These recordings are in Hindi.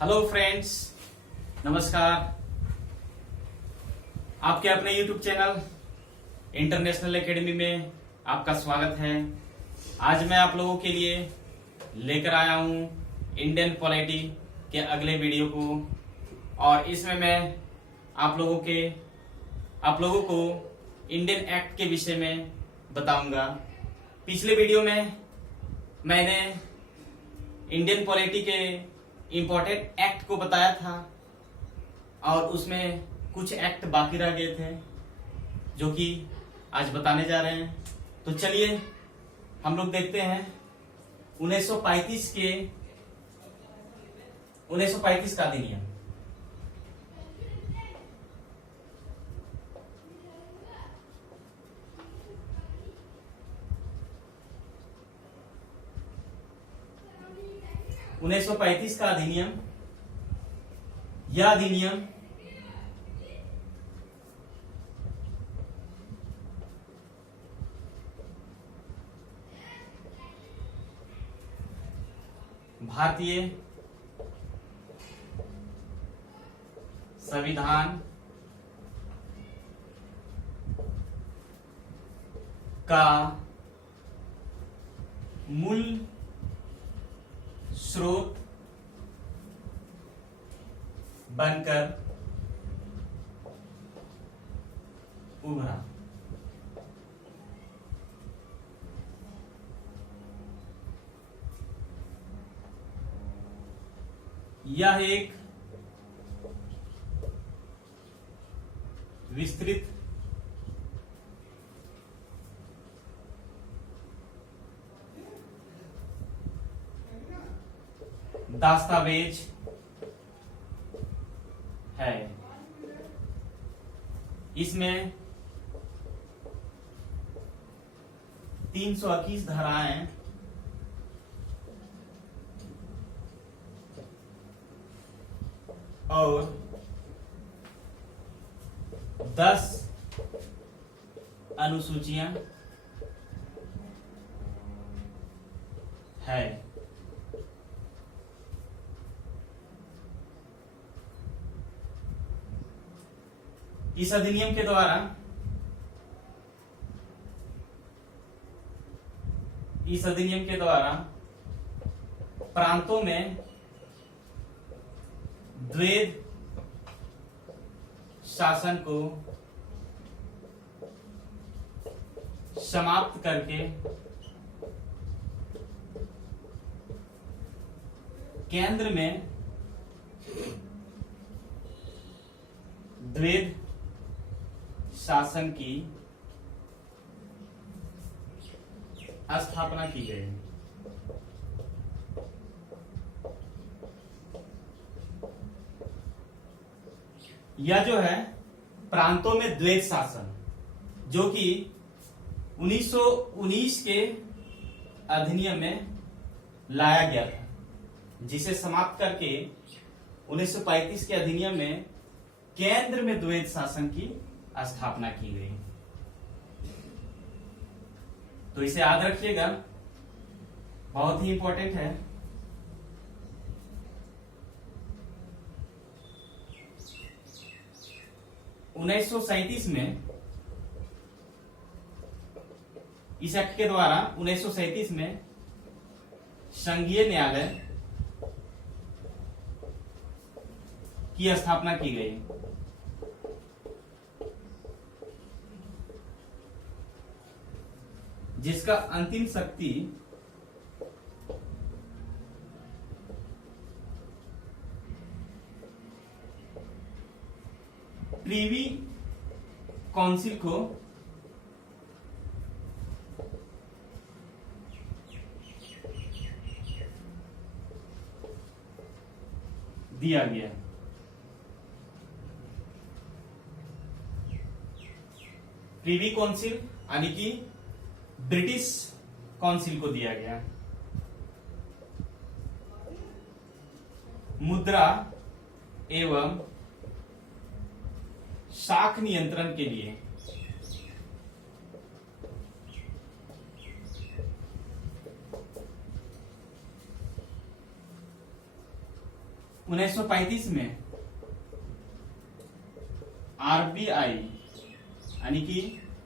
हेलो फ्रेंड्स, नमस्कार। आपके अपने यूट्यूब चैनल इंटरनेशनल एकेडमी में आपका स्वागत है। आज मैं आप लोगों के लिए लेकर आया हूं इंडियन पॉलिटी के अगले वीडियो को, और इसमें मैं आप लोगों को इंडियन एक्ट के विषय में बताऊंगा। पिछले वीडियो में मैंने इंडियन पॉलिटी के इम्पोर्टेंट एक्ट को बताया था और उसमें कुछ एक्ट बाकी रह गए थे जो कि आज बताने जा रहे हैं। तो चलिए हम लोग देखते हैं 1935 का अधिनियम। उन्नीस सौ 35 का अधिनियम, यह अधिनियम भारतीय संविधान का मूल स्रोत बनकर उभरा। यह एक विस्तृत दस्तावेज है। इसमें 321 धाराएं और 10 अनुसूचियां है। इस अधिनियम के द्वारा प्रांतों में द्वैध शासन को समाप्त करके केंद्र में द्वैध शासन की स्थापना की गई। यह जो है प्रांतों में द्वैध शासन, जो कि 1919 के अधिनियम में लाया गया था, जिसे समाप्त करके 1935 के अधिनियम में केंद्र में द्वैध शासन की स्थापना की गई। तो इसे याद रखिएगा, बहुत ही इंपॉर्टेंट है। उन्नीस सौ 37 में इस एक्ट के द्वारा 1937 में संघीय न्यायालय की स्थापना की गई। जिसका अंतिम शक्ति प्रीवी काउंसिल को दिया गया। प्रीवी काउंसिल यानी कि ब्रिटिश काउंसिल को दिया गया। मुद्रा एवं शाख नियंत्रण के लिए 1935 में आरबीआई यानी कि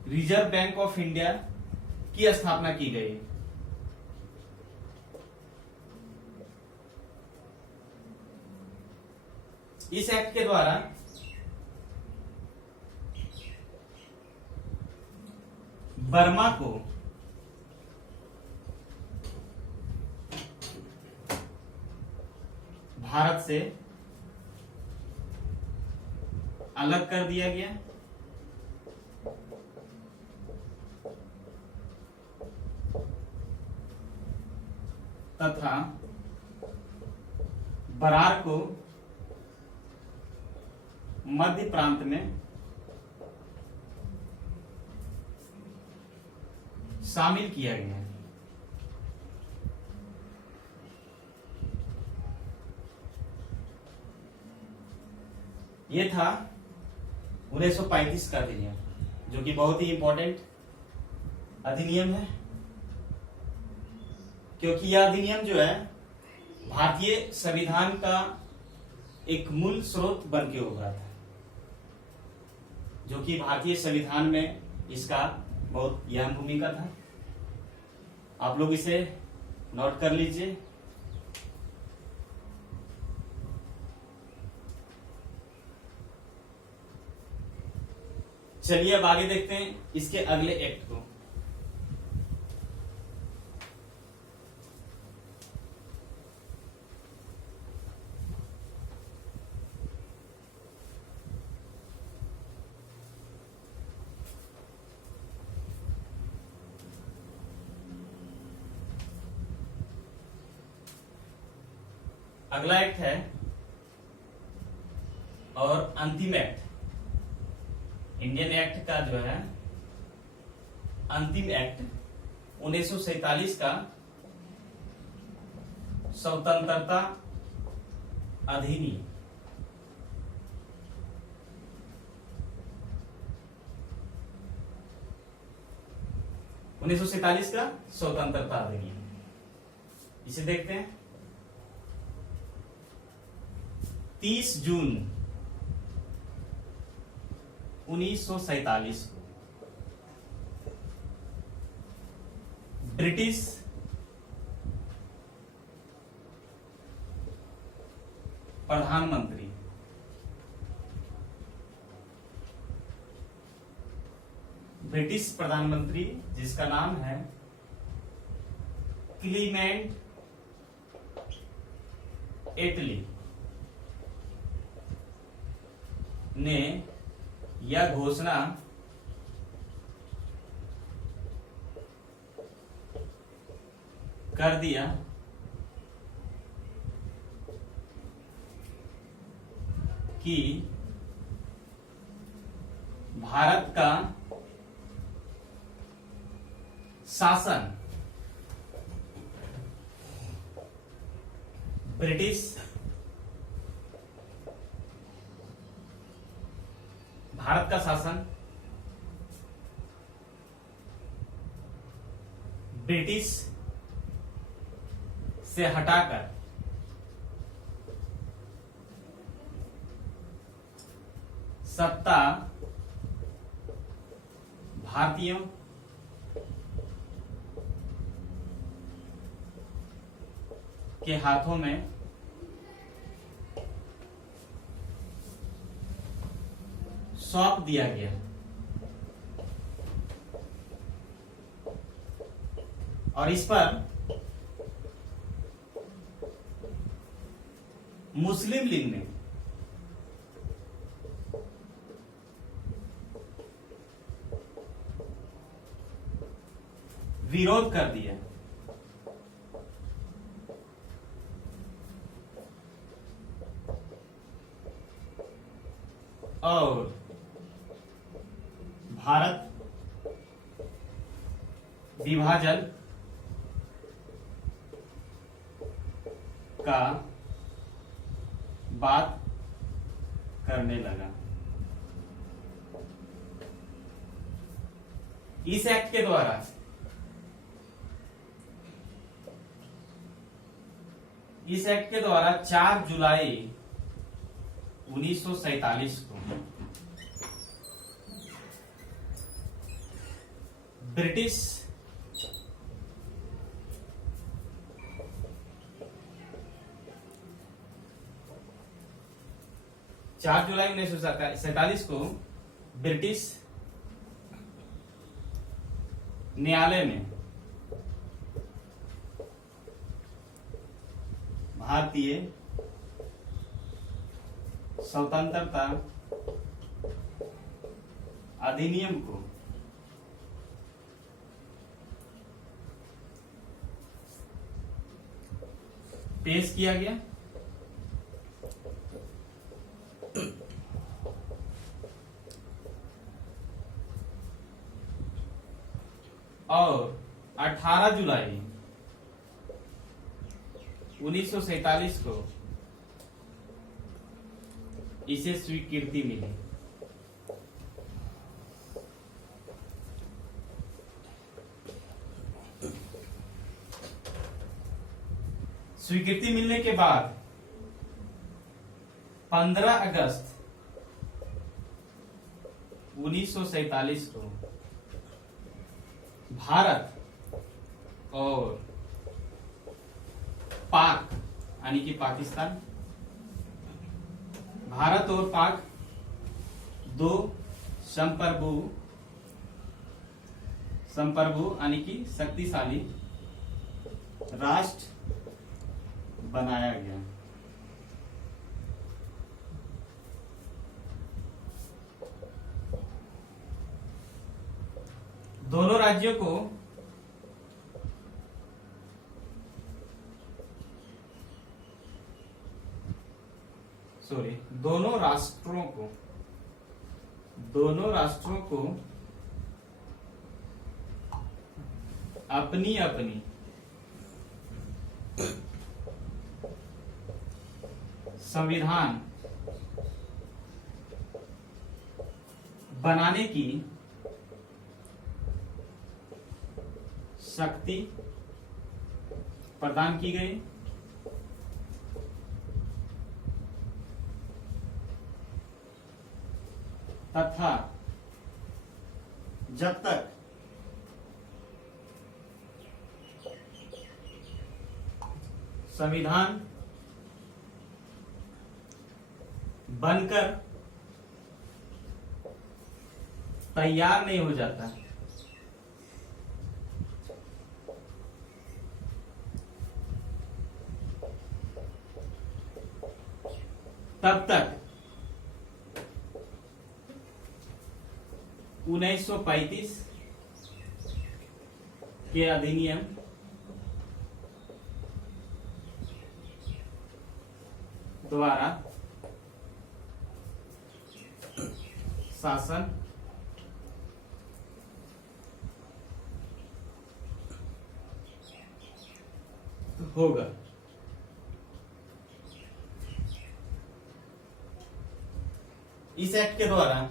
रिजर्व बैंक ऑफ इंडिया की स्थापना की गई। इस एक्ट के द्वारा बर्मा को भारत से अलग कर दिया गया तथा बरार को मध्य प्रांत में शामिल किया गया। ये था 1935 का अधिनियम, जो कि बहुत ही इंपॉर्टेंट अधिनियम है, क्योंकि यह अधिनियम जो है भारतीय संविधान का एक मूल स्रोत बन के उभरा था, जो कि भारतीय संविधान में इसका बहुत अहम भूमिका था। आप लोग इसे नोट कर लीजिए। चलिए अब आगे देखते हैं इसके अगले एक्ट को। अगला एक्ट है और अंतिम एक्ट, इंडियन एक्ट का जो है अंतिम एक्ट 1947 का स्वतंत्रता अधिनियम। उन्नीस सौ सैतालीस का स्वतंत्रता अधिनियम, इसे देखते हैं। 30 जून 1947 को ब्रिटिश प्रधानमंत्री जिसका नाम है क्लीमेंट एटली ने यह घोषणा कर दिया कि भारत का शासन ब्रिटिश से हटाकर सत्ता भारतीयों के हाथों में सौंप दिया गया। और इस पर मुस्लिम लीग ने विरोध कर दिया। और भारत विभाजन का बात करने लगा। इस एक्ट के द्वारा इस एक्ट के द्वारा 4 जुलाई 1947 को ब्रिटिश चार जुलाई 1947 को ब्रिटिश न्यायालय में भारतीय स्वतंत्रता अधिनियम को पेश किया गया और 18 जुलाई 1947 को इसे स्वीकृति मिली। स्वीकृति मिलने के बाद 15 अगस्त 1947 को भारत और पाक यानी कि पाकिस्तान, भारत और पाक दो संप्रभु यानी कि शक्तिशाली राष्ट्र बनाया गया। दोनों राज्यों को दोनों राष्ट्रों को अपनी अपनी संविधान बनाने की शक्ति प्रदान की गई। तथा जब तक संविधान बनकर तैयार नहीं हो जाता तब तक 1935 के अधिनियम द्वारा शासन होगा। इस एक्ट के द्वारा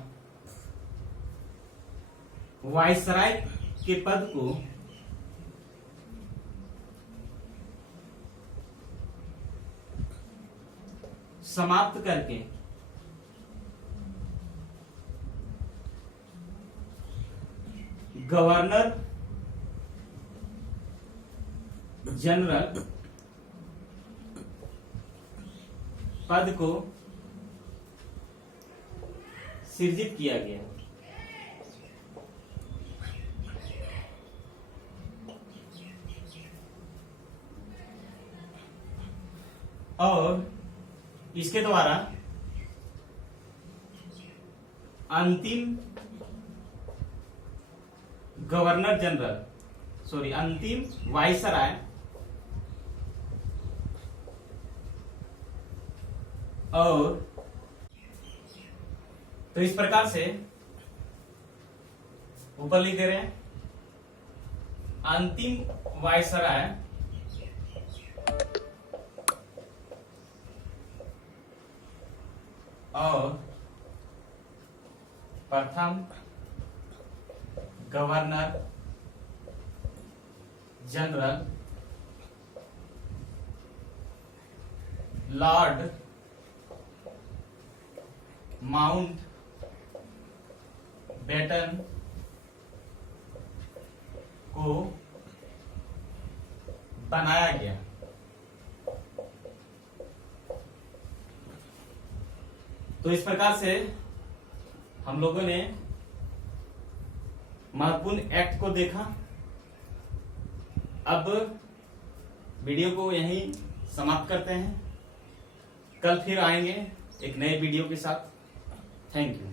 वायसराय के पद को समाप्त करके गवर्नर जनरल पद को सृजित किया गया। और इसके द्वारा अंतिम अंतिम वायसराय और तो इस प्रकार से ऊपर लिख दे रहे हैं अंतिम वायसराय और प्रथम governor general Lord Mountbatten को बनाया गया। तो इस प्रकार से हम लोगों ने महत्वपूर्ण एक्ट को देखा। अब वीडियो को यहीं समाप्त करते हैं। कल फिर आएंगे एक नए वीडियो के साथ। Thank you.